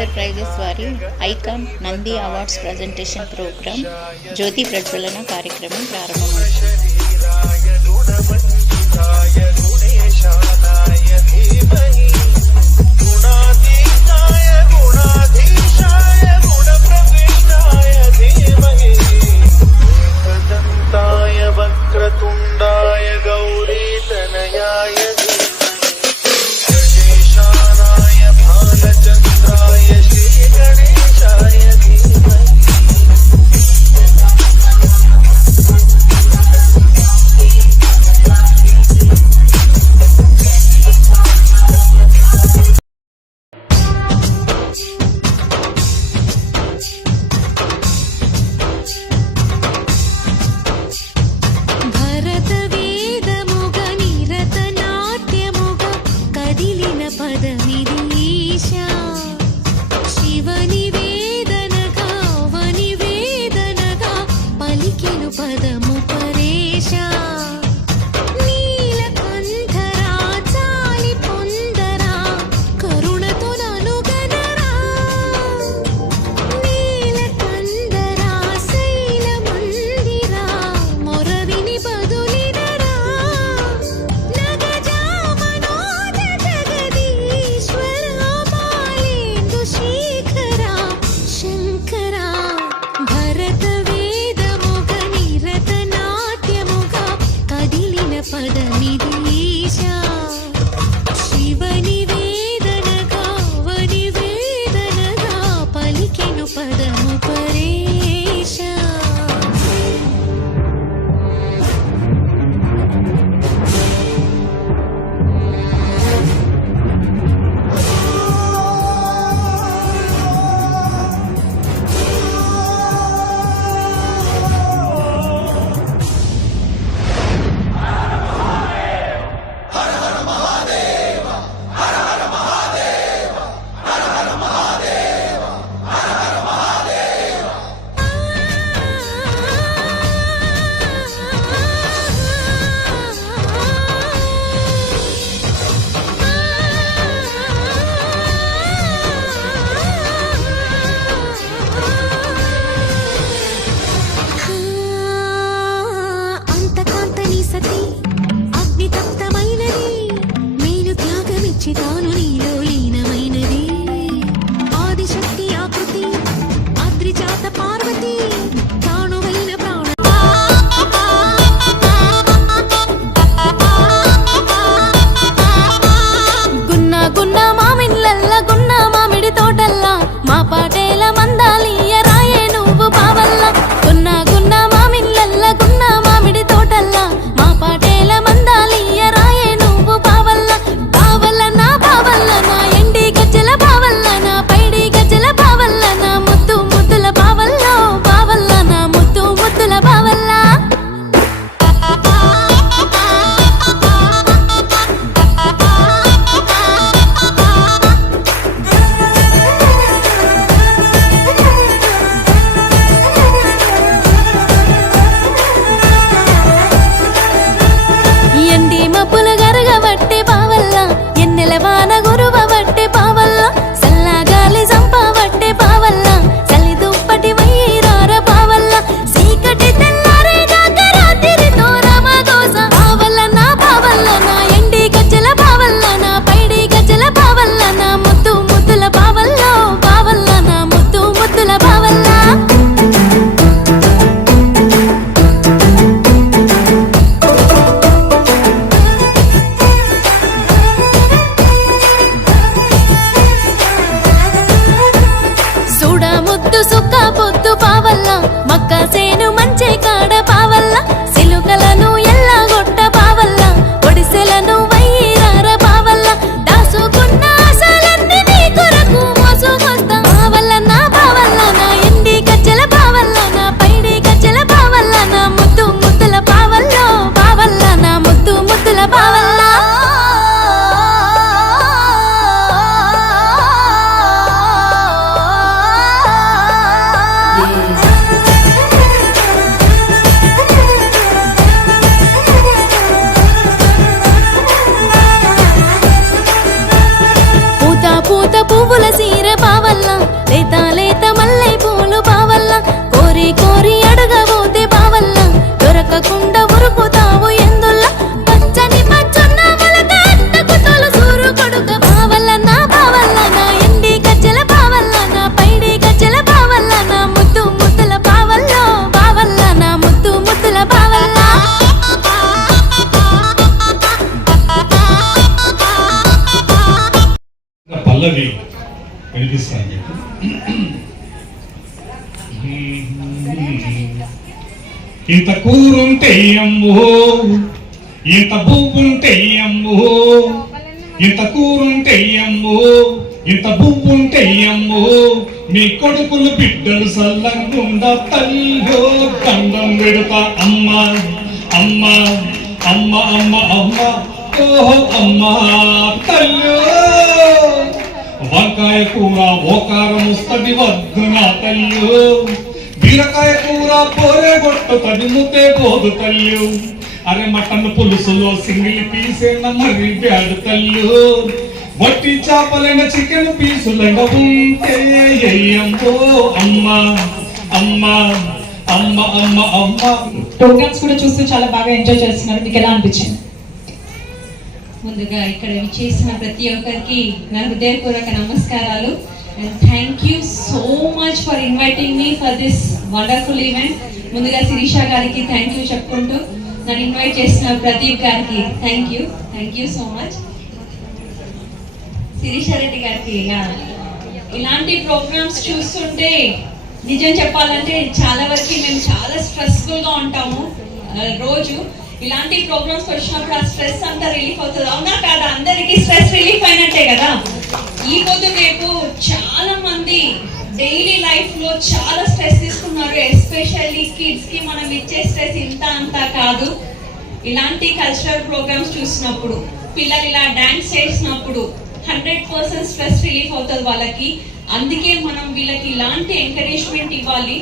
Enterprises వారి icon Nandi awards presentation programme జ్యోతి ప్రజ్వలన కార్యక్రమం ప్రారంభమైంది. భరత వేద ముగ నిరత పల్లవి వినిపిస్తాను చెప్పి. ఇంత కూరుంటే అమ్మో, ఇంత బువ్వుంటే అమ్మో, ఇంత కూరుంటే అమ్మో, ఇంత బువ్వుంటే అమ్మో, మీ కొడుకులు బిడ్డలు సల్లంగుండా తల్లో దండం పెడతా అమ్మ అమ్మ అమ్మ అమ్మ అమ్మ ఓహో అమ్మ తల్లో. వంకాయ కూర ఓకారం వస్తుంది వద్దు నా తల్లు, బీరకాయ కూర పోరే కొట్టుతుంది ముద్దే పోదు తల్లు, అరే మటన్ పులుసులో సింగిల్ పీసేన మరి బ్యాడు తల్లు, వట్టి చేపలైన చికెన్ పీసులైన ఉంటే అయ్యమ్మో అమ్మ అమ్మ అమ్మ అమ్మ అమ్మ. ప్రోగ్రామ్స్ కూడా చూస్తూ చాలా బాగా ఎంజాయ్ చేస్తున్నారు, మీకు ఎలా అనిపించింది? ముందుగా ఇక్కడ చేసిన ప్రతి ఒక్కరికి నా హృదయపూర్వక నమస్కారాలు. And thank you so much for inviting me for this wonderful event. ముందుగా శిరీష గారికి థ్యాంక్ యూ చెప్పుకుంటూ, నన్ను ఇన్వైట్ చేసిన ప్రదీప్ గారికి thank you so much. Sirisha Reddy గారికి ఇలాంటి ప్రోగ్రామ్స్ చూస్తుంటే నిజం చెప్పాలంటే చాలా వరకు మేము చాలా స్ట్రెస్ఫుల్గా ఉంటాము రోజు. ఇలాంటి ప్రోగ్రామ్స్ వచ్చినప్పుడు ఆ స్ట్రెస్ అంతా రిలీఫ్ అవుతుంది, అవునా కాదా? అందరికీ స్ట్రెస్ రిలీఫ్ అయినట్టే కదా. ఈ పొద్దు రేపు చాలా మంది డైలీ లైఫ్ లో చాలా స్ట్రెస్ తీసుకున్నారు, ఎస్పెషల్లీ కిడ్స్ కి మనం ఇచ్చే స్ట్రెస్ ఇంత అంతా కాదు. ఇలాంటి కల్చరల్ ప్రోగ్రామ్స్ చూసినప్పుడు, పిల్లలు ఇలా డాన్స్ చేసినప్పుడు 100% స్ట్రెస్ రిలీఫ్ అవుతుంది వాళ్ళకి. అందుకే మనం వీళ్ళకి ఇలాంటి ఎంకరేజ్మెంట్ ఇవ్వాలి.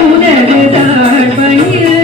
உலகதார் பயிர்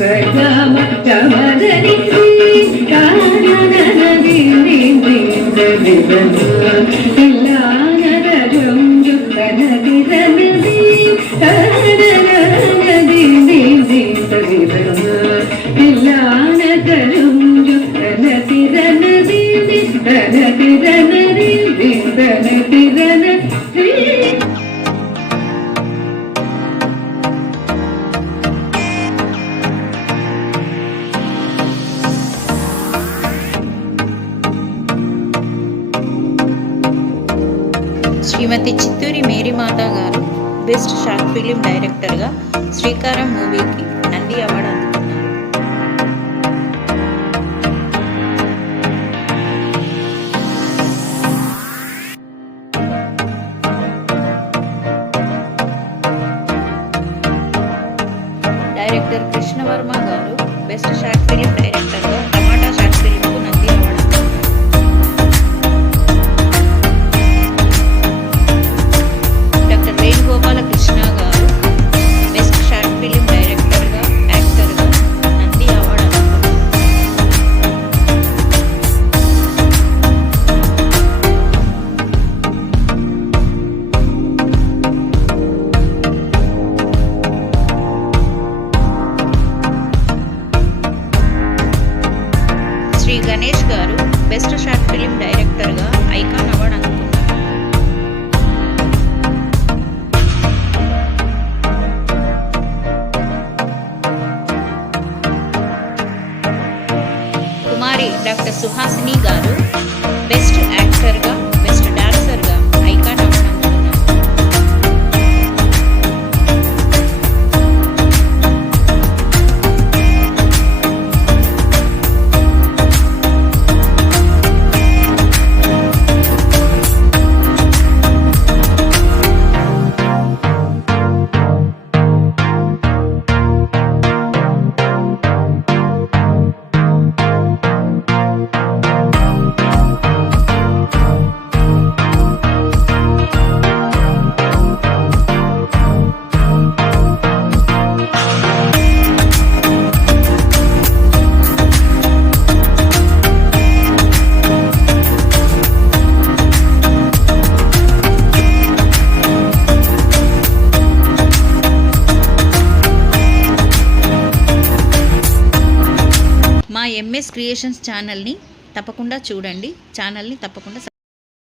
సగమ గమదని కాననది ఇల్లానరజంజు తనది తనది తనది ఇల్లానరజంజు తనది తనది తనది తనది తనది తనది. శ్రీమతి చిత్తూరి మేరీమాత గారు బెస్ట్ షార్ట్ ఫిలిం డైరెక్టర్గా శ్రీకారం మూవీకి నంది అవార్డు అందుకున్నారు. డైరెక్టర్ కృష్ణవర్మ గారు బెస్ట్ షార్ట్ ఫిలిం డైరెక్టర్గా టమాటా షార్ట్ ఫిలింకు నంది అవార్డు అందుకున్నారు. డాక్టర్ వేణుగోపాలకృష్ణ గారు బెస్ట్ షార్ట్ ఫిలిం డైరెక్టర్గా యాక్టర్గా నంది అవార్డు అందుకున్నారు. శ్రీ గణేష్ గారు బెస్ట్ షార్ట్ ఫిలిం డైరెక్టర్గా ఐకాన్ అవార్డు అందుకున్నారు. కుమారి డాక్టర్ సుహాసిని గారు బెస్ట్ యాక్టర్గా బెస్ట్ డాన్సర్గా ఐకాన్ అవార్డు అందుకున్నారు. మా ఎంఎస్ క్రియేషన్స్ ఛానల్ని తప్పకుండా చూడండి. ఛానల్ని తప్పకుండా